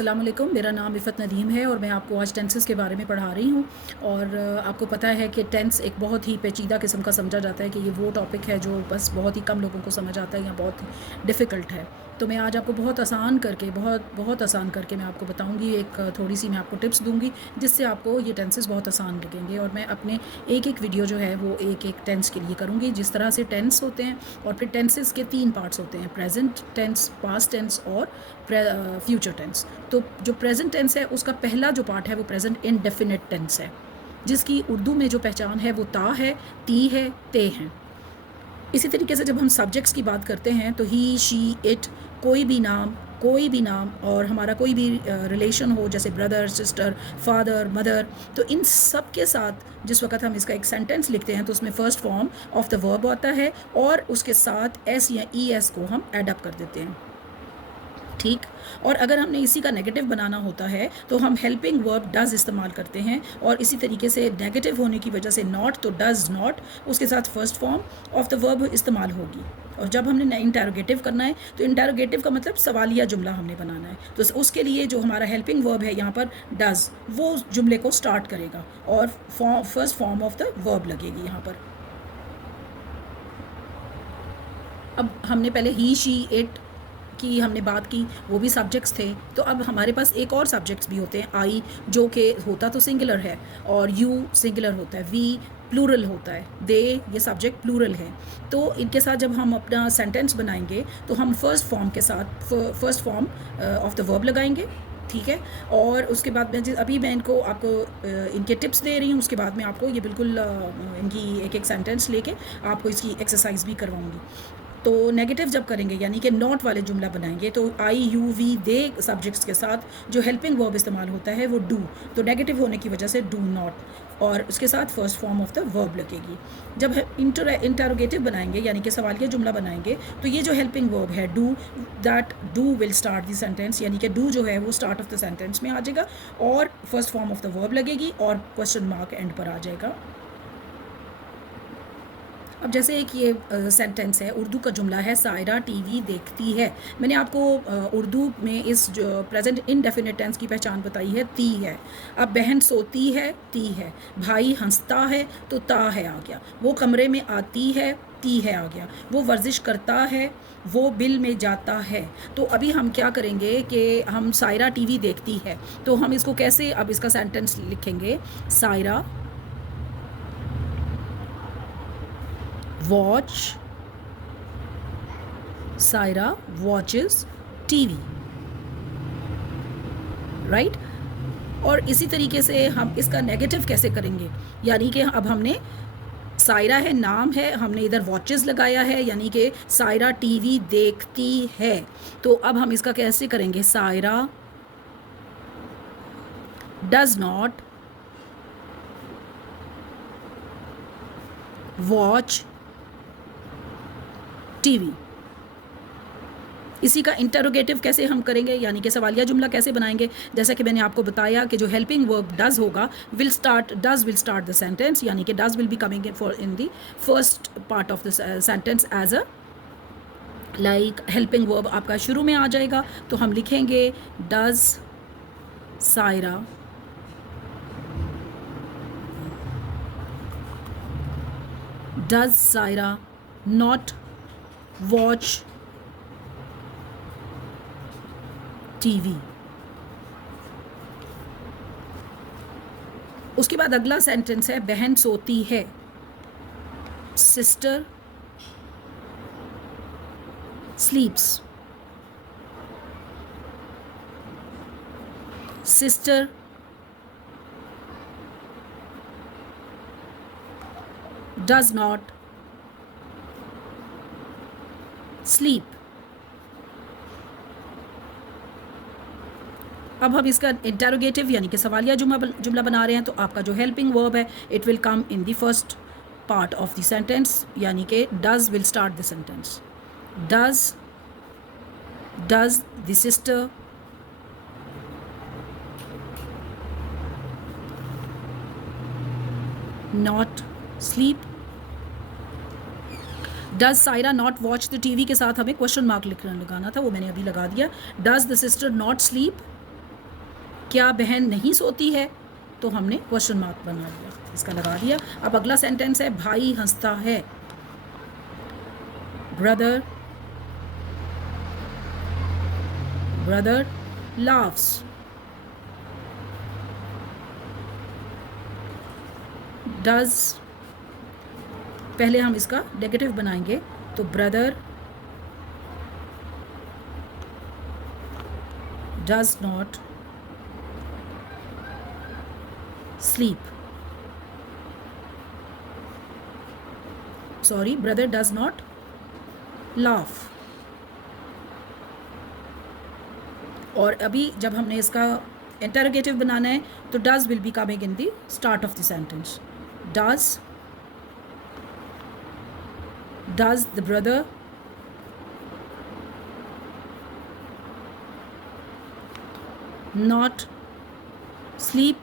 अस्सलाम वालेकुम, मेरा नाम इफ़त नदीम है और मैं आपको आज टेंसेस के बारे में पढ़ा रही हूँ। और आपको पता है कि टेंस एक बहुत ही पेचीदा किस्म का समझा जाता है कि ये वो टॉपिक है जो बस बहुत ही कम लोगों को समझ आता है या बहुत ही डिफ़िकल्ट है। तो मैं आज आपको बहुत आसान करके बहुत आसान करके मैं आपको बताऊँगी, एक थोड़ी सी मैं आपको टिप्स दूँगी जिससे आपको ये टेंसेस बहुत आसान लगेंगे। और मैं अपने एक वीडियो जो है वो एक टेंस के लिए करूँगी, जिस तरह से टेंस होते हैं। और फिर टेंसेस के 3 पार्ट्स होते हैं: प्रेज़ेंट टेंस, पास्ट टेंस और फ्यूचर टेंस। तो जो प्रेजेंट टेंस है उसका पहला जो पार्ट है वो प्रेजेंट इंडेफिनिट टेंस है, जिसकी उर्दू में जो पहचान है वो ता है, ती है, ते हैं। इसी तरीके से जब हम सब्जेक्ट्स की बात करते हैं तो ही, शी, इट, कोई भी नाम और हमारा कोई भी रिलेशन हो, जैसे ब्रदर, सिस्टर, फादर, मदर, तो इन सब के साथ जिस वक्त हम इसका एक सेंटेंस लिखते हैं तो उसमें first form of the verb आता है और उसके साथ एस या ई एस को हम एड अप कर देते हैं। ठीक। और अगर हमने इसी का नेगेटिव बनाना होता है तो हम हेल्पिंग वर्ब डज इस्तेमाल करते हैं। और इसी तरीके से नेगेटिव होने की वजह से नॉट, तो डज नॉट, उसके साथ first form of the verb इस्तेमाल होगी। और जब हमने इंटरोगेटिव करना है तो इंटरोगेटिव का मतलब सवालिया जुमला हमने बनाना है, तो उसके लिए जो हमारा हेल्पिंग वर्ब है यहाँ पर डज, वो जुमले को स्टार्ट करेगा और first form of the verb लगेगी यहाँ पर। अब हमने पहले ही, शी, इट की हमने बात की, वो भी सब्जेक्ट्स थे। तो अब हमारे पास एक और सब्जेक्ट्स भी होते हैं, आई जो कि होता तो सिंगुलर है, और यू सिंगुलर होता है, वी प्लूरल होता है, दे ये सब्जेक्ट प्लूरल है। तो इनके साथ जब हम अपना सेंटेंस बनाएंगे तो हम फर्स्ट फॉर्म के साथ first form of the verb लगाएंगे। ठीक है। और उसके बाद मैं अभी मैं इनको आपको इनके टिप्स दे रही हूँ, उसके बाद मैं आपको ये बिल्कुल इनकी एक सेंटेंस लेके आपको इसकी एक्सरसाइज भी करवाऊँगी। तो नेगेटिव जब करेंगे यानी कि नॉट वाले जुमला बनाएंगे तो आई, यू, वी, दे सब्जेक्ट्स के साथ जो हेल्पिंग वर्ब इस्तेमाल होता है वो डू, तो नेगेटिव होने की वजह से डू नॉट, और उसके साथ first form of the verb लगेगी। जब इंटरोगेटिव बनाएंगे यानी कि सवालिया जुमला बनाएंगे तो ये जो हेल्पिंग वर्ब है do, that do will start the sentence, यानी कि डू जो है वो स्टार्ट ऑफ द सेंटेंस में आ जाएगा और first form of the verb लगेगी और क्वेश्चन मार्क एंड पर आ जाएगा। अब जैसे एक ये सेंटेंस है, उर्दू का जुमला है, सायरा टीवी देखती है। मैंने आपको उर्दू में इस जो प्रेजेंट इनडेफिनिट टेंस की पहचान बताई है, ती है। अब बहन सोती है, ती है। भाई हंसता है तो ता है आ गया। वो कमरे में आती है, ती है आ गया। वो वर्जिश करता है, वो बिल में जाता है। तो अभी हम क्या करेंगे कि हम सायरा टीवी देखती है, तो हम इसको कैसे अब इसका सेंटेंस लिखेंगे, Saira watch, Saira watches TV, right. और इसी तरीके से हम इसका नेगेटिव कैसे करेंगे, यानी कि अब हमने सायरा है, नाम है, हमने इधर वॉचेस लगाया है, यानी कि सायरा टीवी देखती है। तो अब हम इसका कैसे करेंगे, Saira does not watch TV. इसी का इंटरोगेटिव कैसे हम करेंगे, यानी कि सवालिया जुमला कैसे बनाएंगे, जैसा कि मैंने आपको बताया कि जो हेल्पिंग वर्ब डज होगा does will start the sentence, यानी कि does will be coming in the first part of the sentence as a like helping verb आपका शुरू में आ जाएगा। तो हम लिखेंगे does Saira not watch TV. उसके बाद अगला सेंटेंस है, बहन सोती है, sister sleeps. Sister does not sleep. अब हम इसका इंटरोगेटिव यानी कि सवालिया जुमला बना रहे हैं, तो आपका जो हेल्पिंग वर्ब है it will come in the first part of the sentence, यानी कि does will start the sentence. Does the sister not sleep. Does Saira not watch the TV के साथ हमें क्वेश्चन मार्क लिखना लगाना था, वो मैंने अभी लगा दिया। Does the sister not sleep क्या बहन नहीं सोती है, तो हमने क्वेश्चन मार्क बना लिया, इसका लगा दिया। अब अगला सेंटेंस है भाई हंसता है। Brother laughs। डज, पहले हम इसका नेगेटिव बनाएंगे, तो brother does not sleep. Sorry, brother does not laugh. और अभी जब हमने इसका इंटरोगेटिव बनाना है, तो does will be coming in the start of the sentence. Does the brother not sleep,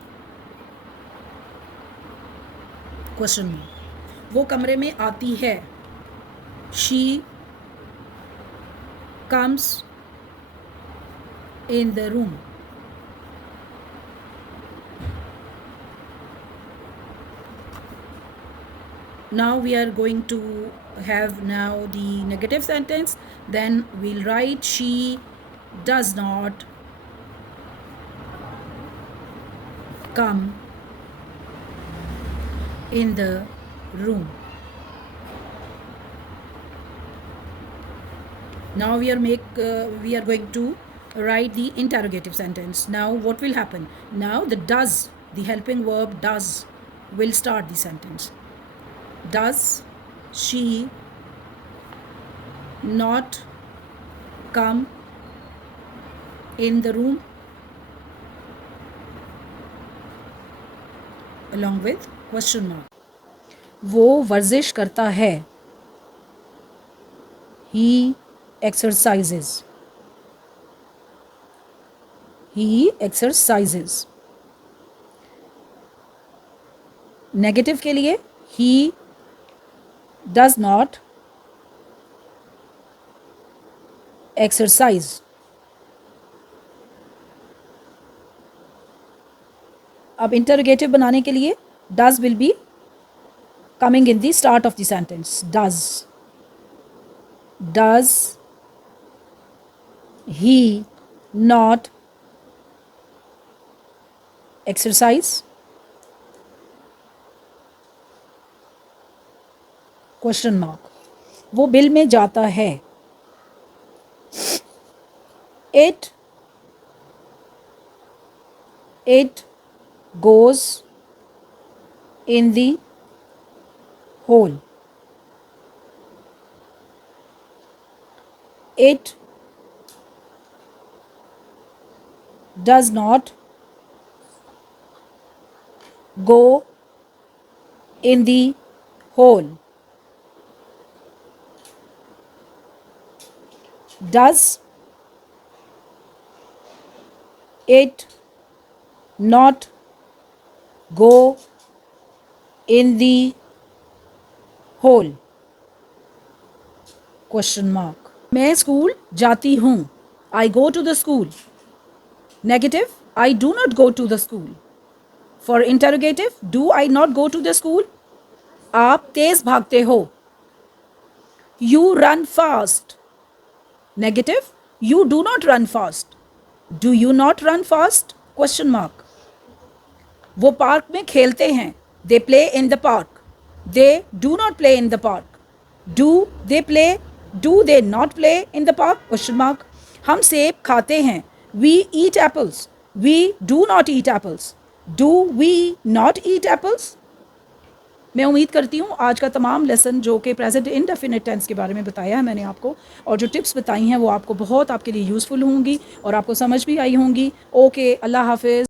question mark. वो कमरे में आती है, she comes in the room। Now we are going to have now the negative sentence, then we'll write she does not come in the room। Now we are going to write the interrogative sentence. Now what will happen? Now the does, the helping verb does, will start the sentence. Does she not come in the room? Along with question mark। वो वर्जिश करता है, he exercises। he exercises। Negative के लिए he does not exercise। अब interrogative बनाने के लिए does will be coming in the start of the sentence। does he not exercise? Question mark. वो बिल में जाता है, it goes in the hole। it does not go in the hole। does it not go in the hole? Question mark. मैं school जाती हूँ, I go to the school। Negative, I do not go to the school। For interrogative, do I not go to the school? आप तेज भागते हो, you run fast। Negative, you do not run fast। do you not run fast? Question mark. वो park में खेलते हैं, they play in the park। they do not play in the park। do they play, do they not play in the park? Question mark. हम सेब खाते हैं, we eat apples। we do not eat apples। do we not eat apples? मैं उम्मीद करती हूँ आज का तमाम लेसन जो कि प्रेजेंट इंडेफिनिट टेंस के बारे में बताया है मैंने आपको, और जो टिप्स बताई हैं वो आपको बहुत आपके लिए यूज़फुल होंगी और आपको समझ भी आई होंगी। ओके, अल्लाह हाफिज़।